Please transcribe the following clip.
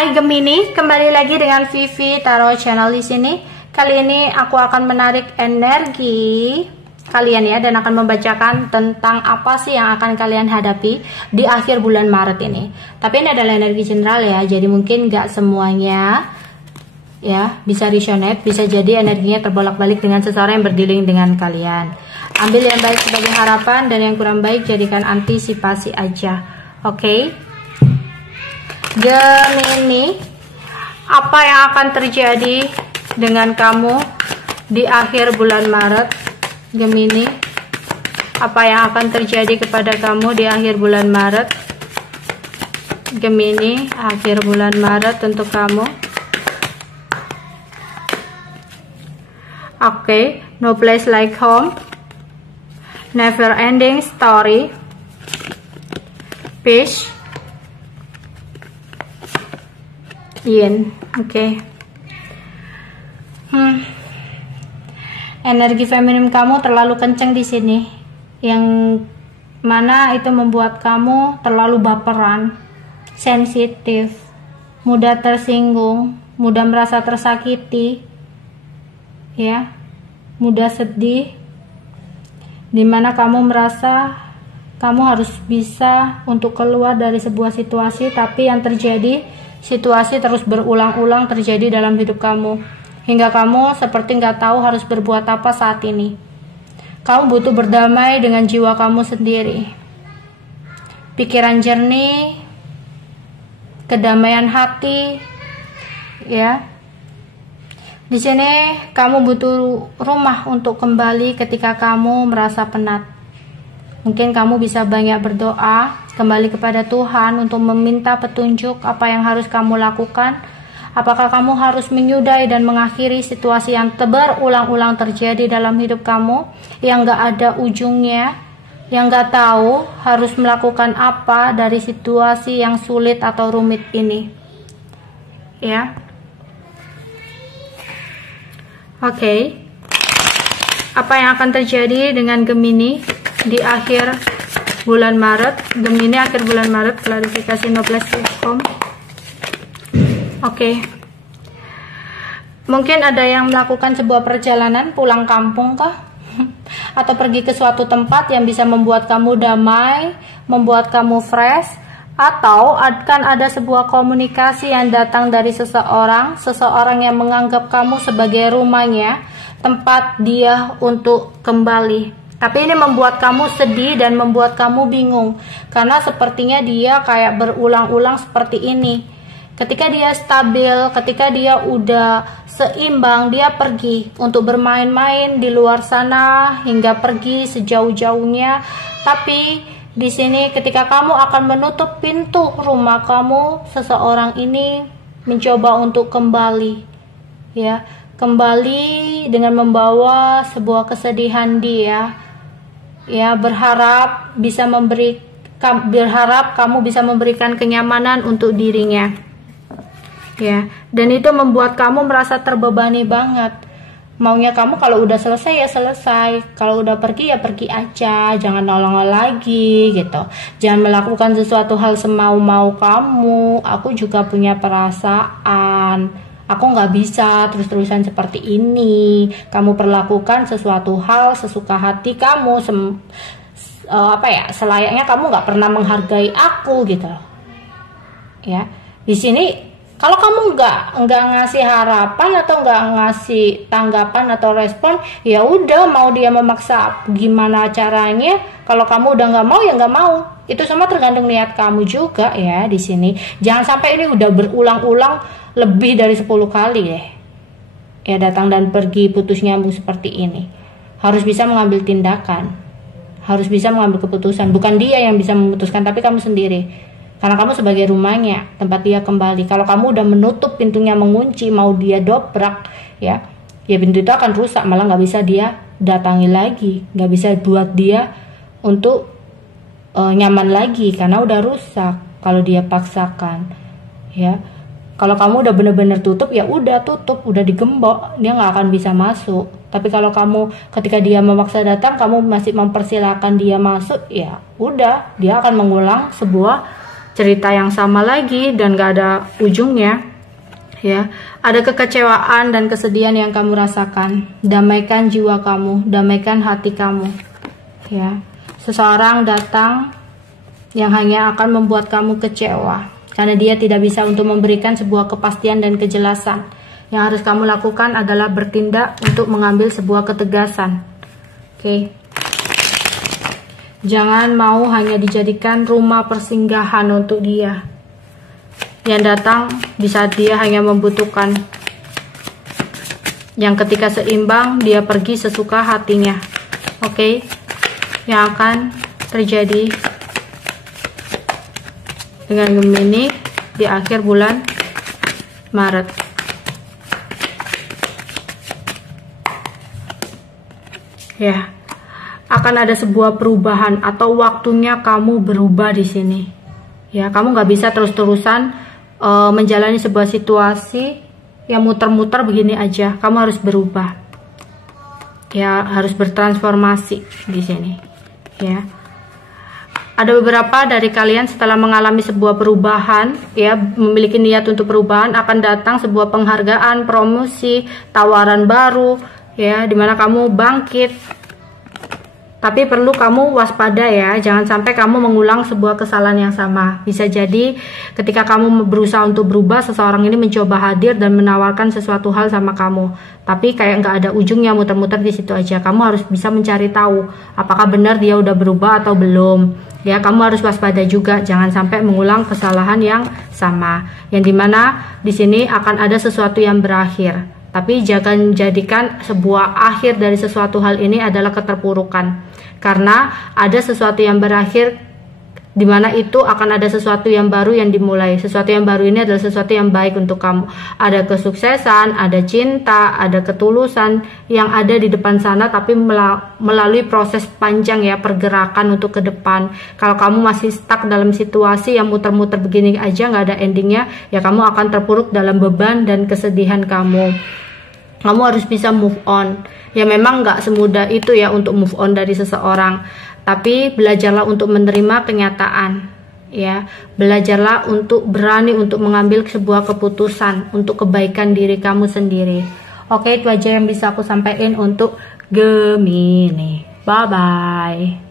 Hai Gemini, kembali lagi dengan Vivi Tarot Channel di sini. Kali ini aku akan menarik energi kalian ya, dan akan membacakan tentang apa sih yang akan kalian hadapi di akhir bulan Maret ini. Tapi ini adalah energi general ya, jadi mungkin gak semuanya ya bisa resonate, bisa jadi energinya terbolak-balik dengan seseorang yang berdealing dengan kalian. Ambil yang baik sebagai harapan dan yang kurang baik jadikan antisipasi aja. Oke? Gemini, apa yang akan terjadi dengan kamu di akhir bulan Maret? Gemini, apa yang akan terjadi kepada kamu di akhir bulan Maret? Gemini, akhir bulan Maret untuk kamu. Oke, no place like home, never ending story, peace, Yin. Oke. Energi feminim kamu terlalu kenceng di sini, yang mana itu membuat kamu terlalu baperan, sensitif, mudah tersinggung, mudah merasa tersakiti, ya, mudah sedih, dimana kamu merasa kamu harus bisa untuk keluar dari sebuah situasi, tapi yang terjadi situasi terus berulang-ulang terjadi dalam hidup kamu, hingga kamu seperti nggak tahu harus berbuat apa saat ini. Kamu butuh berdamai dengan jiwa kamu sendiri, pikiran jernih, kedamaian hati, ya. Di sini kamu butuh rumah untuk kembali ketika kamu merasa penat. Mungkin kamu bisa banyak berdoa, kembali kepada Tuhan untuk meminta petunjuk apa yang harus kamu lakukan. Apakah kamu harus menyudahi dan mengakhiri situasi yang berulang-ulang terjadi dalam hidup kamu, yang gak ada ujungnya, yang gak tahu harus melakukan apa dari situasi yang sulit atau rumit ini, ya. Oke. Apa yang akan terjadi dengan Gemini di akhir bulan Maret? Gemini akhir bulan Maret, klarifikasi no place like home. Oke. Mungkin ada yang melakukan sebuah perjalanan pulang kampung kah? Atau pergi ke suatu tempat yang bisa membuat kamu damai, membuat kamu fresh, atau akan ada sebuah komunikasi yang datang dari seseorang yang menganggap kamu sebagai rumahnya, tempat dia untuk kembali. Tapi ini membuat kamu sedih dan membuat kamu bingung, karena sepertinya dia kayak berulang-ulang seperti ini. Ketika dia stabil, ketika dia udah seimbang, dia pergi untuk bermain-main di luar sana hingga pergi sejauh-jauhnya. Tapi di sini ketika kamu akan menutup pintu rumah kamu, seseorang ini mencoba untuk kembali, ya, kembali dengan membawa sebuah kesedihan dia, ya, berharap kamu bisa memberikan kenyamanan untuk dirinya, ya, dan itu membuat kamu merasa terbebani banget. Maunya kamu kalau udah selesai ya selesai, kalau udah pergi ya pergi aja, jangan nolong lagi gitu, jangan melakukan sesuatu hal semau-mau kamu. Aku juga punya perasaan, aku nggak bisa terus-terusan seperti ini. Kamu perlakukan sesuatu hal sesuka hati kamu, selayaknya kamu nggak pernah menghargai aku gitu, ya. Di sini kalau kamu nggak ngasih harapan atau nggak ngasih tanggapan atau respon, ya udah, mau dia memaksa gimana caranya. Kalau kamu udah nggak mau ya nggak mau. Itu semua tergantung niat kamu juga ya di sini. Jangan sampai ini udah berulang-ulang lebih dari 10 kali deh, ya, datang dan pergi putus nyambung seperti ini. Harus bisa mengambil tindakan, harus bisa mengambil keputusan. Bukan dia yang bisa memutuskan, tapi kamu sendiri. Karena kamu sebagai rumahnya, tempat dia kembali. Kalau kamu udah menutup pintunya, mengunci, mau dia dobrak, ya pintu itu akan rusak, malah nggak bisa dia datangi lagi, nggak bisa buat dia untuk nyaman lagi, karena udah rusak. Kalau dia paksakan, ya. Kalau kamu udah bener-bener tutup, ya udah tutup, udah digembok, dia nggak akan bisa masuk. Tapi kalau kamu ketika dia memaksa datang, kamu masih mempersilahkan dia masuk, ya udah, dia akan mengulang sebuah cerita yang sama lagi dan gak ada ujungnya. Ya, ada kekecewaan dan kesedihan yang kamu rasakan. Damaikan jiwa kamu, damaikan hati kamu. Ya, seseorang datang yang hanya akan membuat kamu kecewa karena dia tidak bisa untuk memberikan sebuah kepastian dan kejelasan. Yang harus kamu lakukan adalah bertindak untuk mengambil sebuah ketegasan. Oke. Jangan mau hanya dijadikan rumah persinggahan untuk dia yang datang di saat dia hanya membutuhkan, yang ketika seimbang dia pergi sesuka hatinya. Oke, yang akan terjadi dengan Gemini di akhir bulan Maret. Ya, akan ada sebuah perubahan atau waktunya kamu berubah di sini. Ya, kamu nggak bisa terus-terusan menjalani sebuah situasi yang muter-muter begini aja. Kamu harus berubah. Ya, harus bertransformasi di sini. Ya. Ada beberapa dari kalian setelah mengalami sebuah perubahan, ya, memiliki niat untuk perubahan, akan datang sebuah penghargaan, promosi, tawaran baru, ya, dimana kamu bangkit. Tapi perlu kamu waspada ya, jangan sampai kamu mengulang sebuah kesalahan yang sama. Bisa jadi ketika kamu berusaha untuk berubah, seseorang ini mencoba hadir dan menawarkan sesuatu hal sama kamu. Tapi kayak nggak ada ujungnya, muter-muter di situ aja. Kamu harus bisa mencari tahu apakah benar dia udah berubah atau belum. Ya, kamu harus waspada juga, jangan sampai mengulang kesalahan yang sama. Yang dimana di sini akan ada sesuatu yang berakhir. Tapi jangan jadikan sebuah akhir dari sesuatu hal ini adalah keterpurukan. Karena ada sesuatu yang berakhir, dimana itu akan ada sesuatu yang baru yang dimulai. Sesuatu yang baru ini adalah sesuatu yang baik untuk kamu. Ada kesuksesan, ada cinta, ada ketulusan yang ada di depan sana, tapi melalui proses panjang ya, pergerakan untuk ke depan. Kalau kamu masih stuck dalam situasi yang muter-muter begini aja, nggak ada endingnya, ya kamu akan terpuruk dalam beban dan kesedihan kamu. Kamu harus bisa move on. Ya memang nggak semudah itu ya untuk move on dari seseorang. Tapi belajarlah untuk menerima kenyataan. Ya, belajarlah untuk berani untuk mengambil sebuah keputusan untuk kebaikan diri kamu sendiri. Oke, itu aja yang bisa aku sampaikan untuk Gemini. Bye bye.